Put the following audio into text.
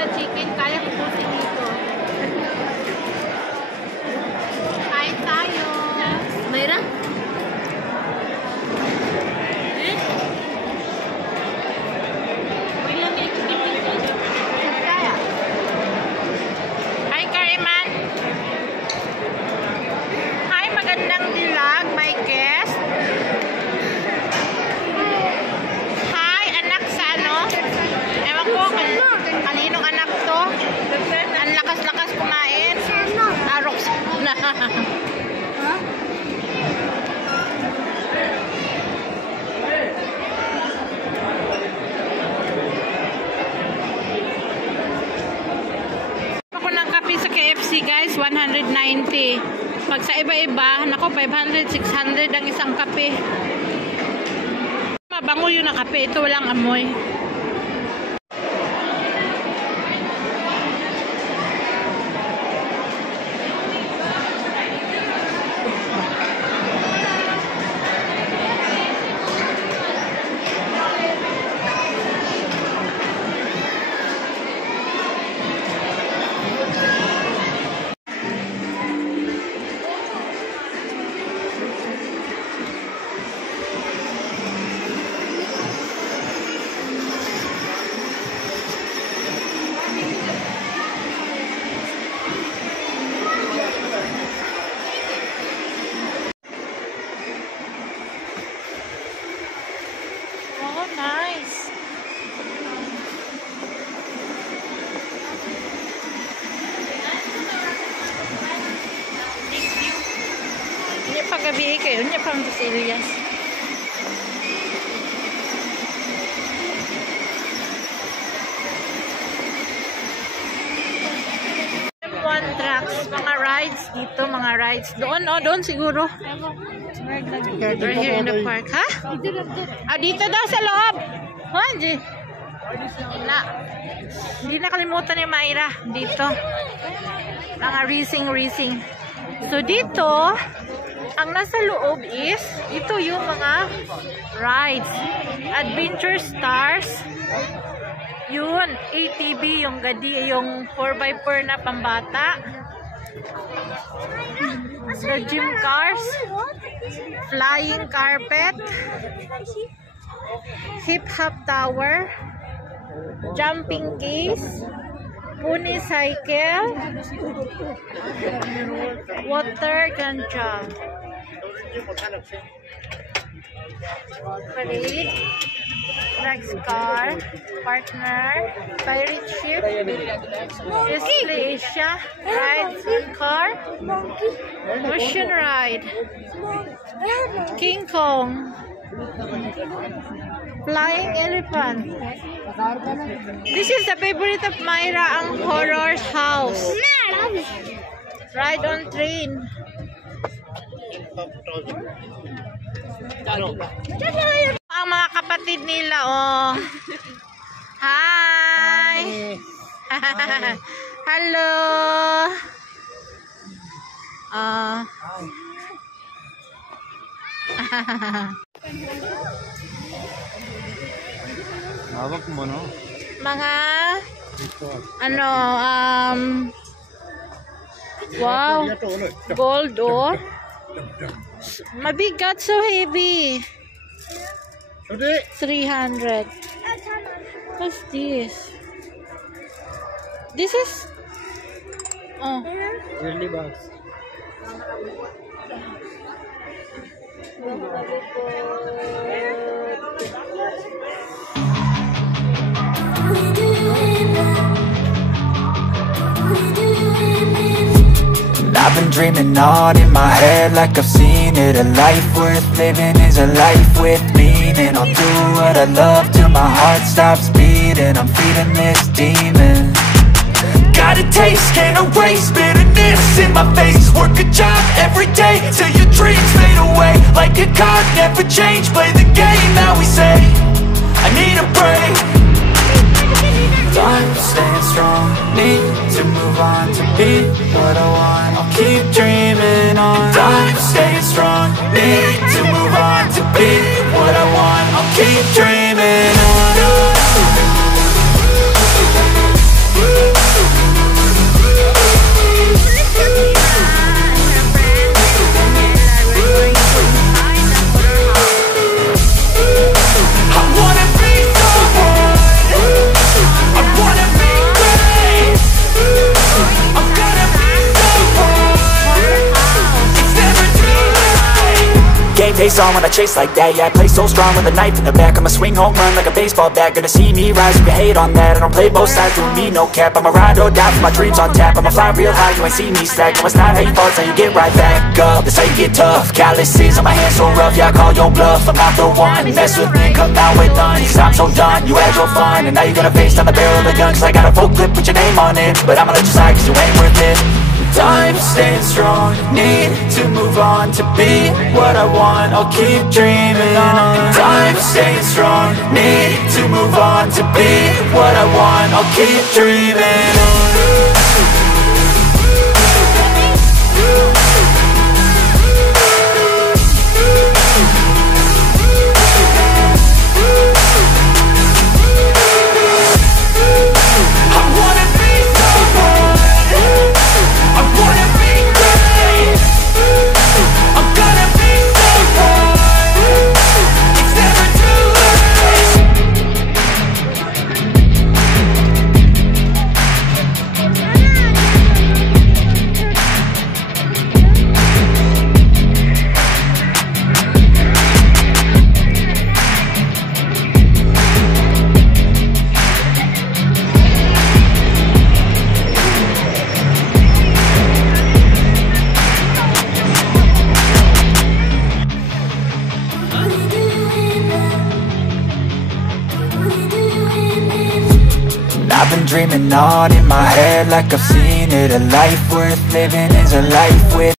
na chicken, kaya ko pusin dito. Kain tayo. Mayra? Hi, Kariman. Hi, magandang dilag, my guest. Hi, anak sa ano? Ewan ko, kaninong anak to? Ang lakas-lakas kumain. Arok na. Ako ng kape sa KFC guys, 190. Pag sa iba-iba, nako 500, 600 ang isang kape. Mabango yun ang kape, ito walang amoy. Nice. Ini pagabi kayo, ini pang Elias. One tracks, mga rides dito, mga rides. Doon, oh, doon siguro. Right here in the park, ha? Ah, dito daw sa loob. Ha, hindi nakalimutan ni Mayra. Dito. Mga racing. So, dito, ang nasa loob is, ito yung mga rides. Adventure Stars. Yun, ATV, yung gadi, yung 4x4 na pambata. The gym cars. Flying carpet. Hip-hop tower. Jumping case. Pony cycle. Water ganja. Parade. Next car. Partner. Pirate ship. Display Asia. Rides in car. Ocean ride. King Kong. Flying elephant. This is the favorite of Mayra, ang horror house. Ride on train. Ang mga kapatid nila, oh. Hi. Hello. Hawak mo, no? Mga ano, wow, gold, oh. Mabigat, so heavy. 300. What's this? This is, oh, Yearly box. I've been dreaming on in my head like I've seen it. A life worth living is a life with meaning. I'll do what I love till my heart stops beating. I'm feeding this demon. Got a taste, can't erase bitterness in my face. Work a job every day till your dreams fade away. Like a card, never change, play the game that we say. I need a break. I'm staying strong, need to move on to be what I want. I'll keep dreaming on. I'm staying strong, need to move on to be what I want. I'll keep dreaming on. pace on when I chase like that. Yeah, I play so strong with a knife in the back. I'ma swing home run like a baseball bat. Gonna see me rise if you hate on that. I don't play both sides, doing me no cap. I'ma ride or die for my dreams on tap. I'ma fly real high, you ain't see me slack. No, it's not how you fall, it's how you get right back up. That's how you get tough. Calluses on my hands so rough, yeah, I call your bluff. I'm not the one, mess with me, come out with none. Cause I'm so done, you had your fun, and now you're gonna face down the barrel of the gun. Cause I got a full clip with your name on it, but I'ma let you slide cause you ain't worth it. Time staying strong, need to move on to be what I want, I'll keep dreaming on. Time staying strong, need to move on to be what I want, I'll keep dreaming on. I've been dreaming on in my head like I've seen it. A life worth living is a life with